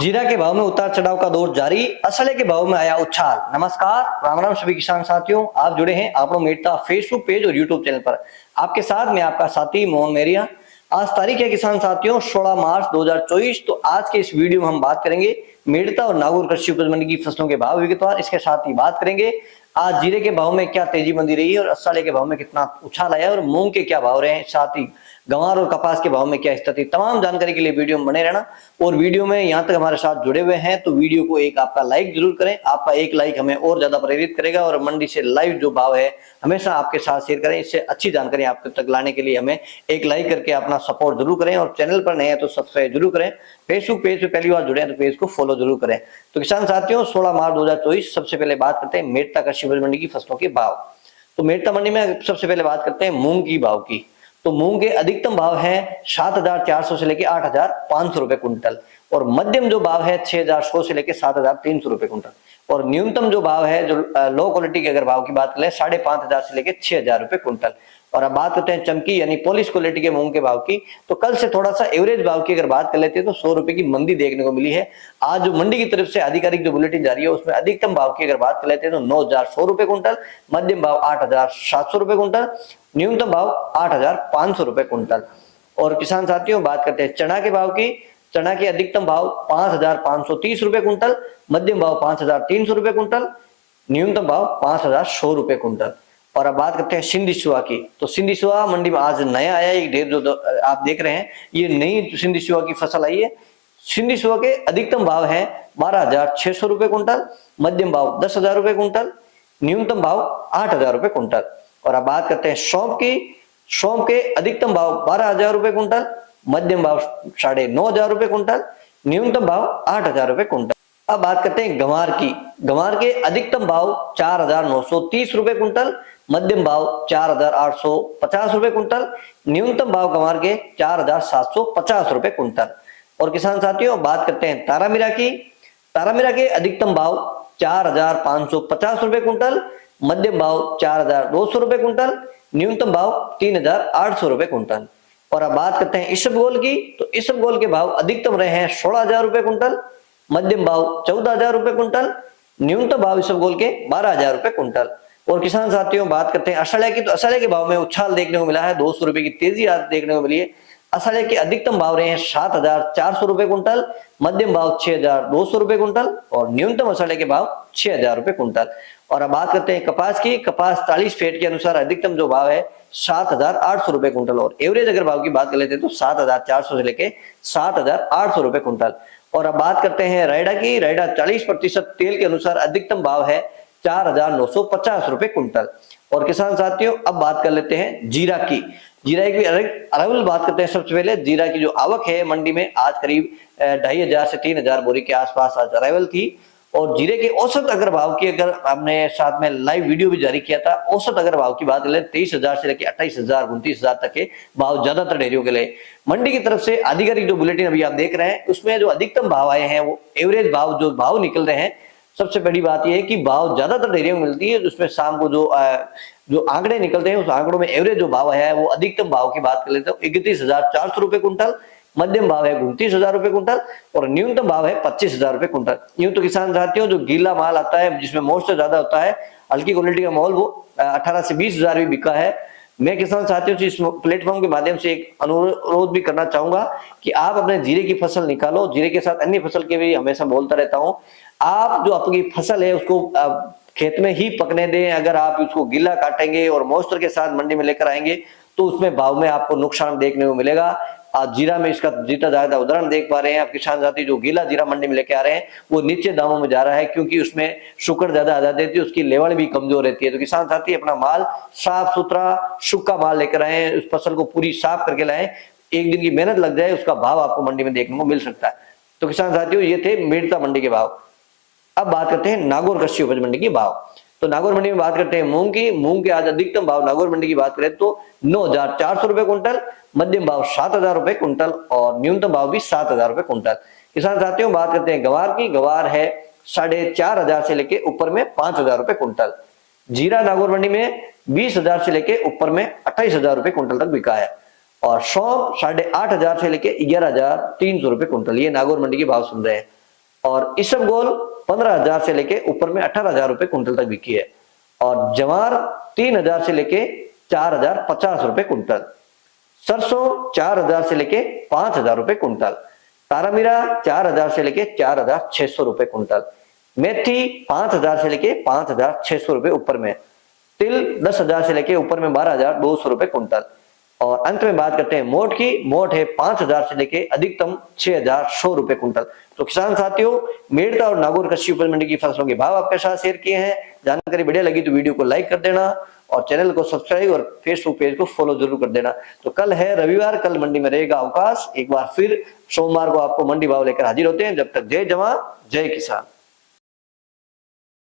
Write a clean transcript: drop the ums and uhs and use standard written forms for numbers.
जीरा के भाव में उतार चढ़ाव का दौर जारी, असले के भाव में आया उछाल। नमस्कार, राम राम सभी किसान साथियों, आप जुड़े हैं आपनो मेटता फेसबुक पेज और यूट्यूब चैनल पर। आपके साथ मैं आपका साथी मोहन मेरिया। आज तारीख है किसान साथियों 16 मार्च 2024। तो आज के इस वीडियो में हम बात करेंगे मेड़ता और नागौर कृषि उपज मंडी की फसलों के भाव विगतवार। इसके साथ ही बात करेंगे आज जीरे के भाव में क्या तेजी मंदी रही है और असले के भाव में कितना उछाल आया और मूंग के क्या भाव रहे हैं, साथ ही गंवार और कपास के भाव में क्या स्थिति। तमाम जानकारी के लिए वीडियो में बने रहना। और वीडियो में यहाँ तक हमारे साथ जुड़े हुए हैं तो वीडियो को एक आपका लाइक जरूर करें। आपका एक लाइक हमें और ज्यादा प्रेरित करेगा और मंडी से लाइव जो भाव है हमेशा आपके साथ शेयर करें। इससे अच्छी जानकारी आप तक लाने के लिए हमें एक लाइक करके अपना सपोर्ट जरूर करें और चैनल पर नए हैं तो सब्सक्राइब जरूर करें। फेसबुक पेज पे पहली बार जुड़े हैं तो पेज को फॉलो जरूर करें। तो किसान साथियों 16 मार्च 2024 सबसे पहले बात करते हैं मेड़ता कृषि उपज मंडी की फसलों के भाव। तो मेड़ता मंडी में सबसे पहले बात करते हैं मूंग की भाव की। तो मूंग के अधिकतम भाव है 7,400 से लेके 8,500 रुपए कुंटल और मध्यम जो भाव है 6,100 से लेके 7,300 रुपए कुंटल और न्यूनतम जो भाव है जो लो क्वालिटी के अगर भाव की बात करें 5,500 से लेके 6,000 रुपए कुंटल। और अब बात करते हैं चमकी यानी पॉलिश क्वालिटी के मूंग के भाव की। तो कल से थोड़ा सा एवरेज भाव की अगर बात कर लेते हैं तो 100 रुपए की मंदी देखने को मिली है। आज जो मंडी की तरफ से आधिकारिक जो बुलेटिन जारी है उसमें अधिकतम भाव की अगर बात कर लेते हैं तो 9,100 रुपए कुंटल, मध्यम भाव 8,700 रुपए कुंटल, न्यूनतम भाव 8,500 रुपए कुंटल। और किसान साथियों बात करते हैं चना के भाव की। चना के अधिकतम भाव 5,530 रुपए कुंटल, मध्यम भाव 5,300 रुपए कुंटल, न्यूनतम भाव 5,100 रुपए कुंटल। और अब बात करते हैं सिंधी सुहा की। तो सिंधी सुहा मंडी में आज नया आया एक ढेर जो आप देख रहे हैं ये नई सिंधी सुहा की फसल आई है। सिंधी सुहा के अधिकतम भाव है 12,600 रुपए कुंटल, मध्यम भाव 10,000 रुपए कुंटल, न्यूनतम भाव 8,000 रुपए कुंटल। और अब बात करते हैं सौंफ की। सौंफ के अधिकतम भाव 12,000 रुपए कुंटल, मध्यम भाव 9,500 रुपए कुंटल, न्यूनतम भाव 8,000 रुपए कुंटल। अब बात करते हैं गंवार की। गंवार के अधिकतम भाव 4,930 रुपए कुंटल, मध्यम भाव 4,850 रुपए कुंटल, न्यूनतम भाव गंवार के 4,750 रुपए कुंटल। और किसान साथियों बात करते हैं तारामीरा की। तारामीरा के अधिकतम भाव 4,550 रुपए कुंटल, मध्यम भाव 4,200 रुपए कुंटल, न्यूनतम भाव 3,800 रुपए कुंटल। और अब बात करते हैं इसबगोल की। तो इसबगोल के भाव अधिकतम रहे हैं 16,000 रुपए कुंटल, मध्यम भाव 14,000 रुपए कुंटल, न्यूनतम भाव इसबगोल के 12,000 रुपए कुंटल। और किसान साथियों बात करते हैं असड़े की। तो असड़े के भाव में उछाल देखने को मिला है, 200 रुपए की तेजी आज देखने को मिली है। असड़े के अधिकतम भाव रहे हैं 7,400 रुपए कुंटल, मध्यम भाव 6,200 रुपए कुंटल और न्यूनतम असड़े के भाव 6,000 रुपए कुंटल। और अब बात करते हैं कपास की। कपास 40 फीट के अनुसार अधिकतम जो भाव है 7,800 रुपए कुंटल और एवरेज अगर भाव की बात कर लेते हैं तो 7,400 से लेके 7,800 रुपए कुंटल। और अब बात करते हैं रायडा की। रायडा 40% तेल के अनुसार अधिकतम भाव है 4,950 रुपए कुंटल। और किसान साथियों अब बात कर लेते हैं जीरा की। जीरा की अराइवल बात करते हैं। सबसे पहले जीरा की जो आवक है मंडी में आज करीब 2,500 से 3,000 बोरी के आसपास आज अराइवल थी। और जीरे के औसत अगर भाव की अगर हमने साथ में लाइव वीडियो भी जारी किया था, औसत अगर भाव की बात करें 23,000 से लेकर 28,000 29,000 तक के भाव ज्यादातर डेयरियों के लिए मंडी की तरफ से आधिकारिक जो बुलेटिन अभी आप देख रहे हैं उसमें जो अधिकतम भाव आए हैं वो एवरेज भाव जो भाव निकल रहे हैं। सबसे बड़ी बात यह है कि भाव ज्यादातर डेयरियों में मिलती है। उसमें शाम को जो आंकड़े निकलते हैं उस आंकड़ों में एवरेज जो भाव आया है वो अधिकतम भाव की बात कर लेते हैं 31,400 रुपए कुंटल, मध्यम भाव है 29,000 रुपए कुंटल और न्यूनतम भाव है 25,000 रुपए कुंटल। यूं तो किसान साथियों जो गीला माल आता है जिसमें मॉइस्चर ज्यादा होता है, हल्की क्वालिटी का माल वो 18 से 20,000 भी बिका है। मैं किसान साथियों से इस प्लेटफॉर्म के माध्यम से एक अनुरोध भी करना चाहूंगा कि आप अपने जीरे की फसल निकालो। जीरे के साथ अन्य फसल के भी हमेशा बोलता रहता हूं, आप जो आपकी फसल है उसको खेत में ही पकने दें। अगर आप उसको गीला काटेंगे और मॉइस्चर के साथ मंडी में लेकर आएंगे तो उसमें भाव में आपको नुकसान देखने को मिलेगा। आज जीरा में इसका जीता ज्यादा उदाहरण देख पा रहे हैं आप किसान साथी। जो गीला जीरा मंडी में लेके आ रहे हैं वो नीचे दामों में जा रहा है क्योंकि उसमें शुक्र ज्यादा आ जाती है, उसकी लेवल भी कमजोर रहती है। तो किसान साथी अपना माल साफ सुथरा सूखा माल लेकर आए, उस फसल को पूरी साफ करके लाए। एक दिन की मेहनत लग जाए उसका भाव आपको मंडी में देखने को मिल सकता है। तो किसान साथियों ये थे मेड़ता मंडी के भाव। अब बात करते हैं नागौर कृषि उपज मंडी के भाव। तो नागौर मंडी में बात करते हैं मूंग की। मूंग के आज अधिकतम भाव नागौर मंडी की बात करें तो 9,400 रुपए कुंटल, मध्यम भाव 7,000 रुपए कुंटल और न्यूनतम भाव भी 7,000 रुपए कुंटल। किसान साथियों बात करते हैं गंवार की। गंवार है 4,500 से लेके ऊपर में 5,000 रुपए कुंटल। जीरा नागौर मंडी में 20,000 से लेके ऊपर में 28,000 रुपए कुंटल तक बिका है। और सौंफ 8,500 से लेके 11,300 रुपए कुंटल। ये नागौर मंडी के भाव सुन रहे हैं। और इसबगोल 15,000 से लेके ऊपर में 18,000 रुपए कुंटल तक बिकी है। और जवार 3,000 से लेके 4,050 रुपए कुंटल। सरसों 4,000 से लेके 5,000 रुपए कुंटल। तारामीरा 4,000 से लेके 4,600 रुपए कुंटल। मेथी 5,000 से लेके 5,600 रुपए ऊपर में। तिल 10,000 से लेके ऊपर में 12,200 रुपए कुंटल। और अंत में बात करते हैं मोट की। मोट है 5,000 से लेके अधिकतम 6,100 रुपए कुंटल। तो किसान साथियों, मेड़ता और नागौर कृषि उपज मंडी की फसलों के भाव आपके साथ शेयर किए हैं। जानकारी बढ़िया लगी तो वीडियो को लाइक कर देना और चैनल को सब्सक्राइब और फेसबुक पेज को फॉलो जरूर कर देना। तो कल है रविवार, कल मंडी में रहेगा अवकाश। एक बार फिर सोमवार को आपको मंडी भाव लेकर हाजिर होते हैं। जब तक जय जवान जय किसान।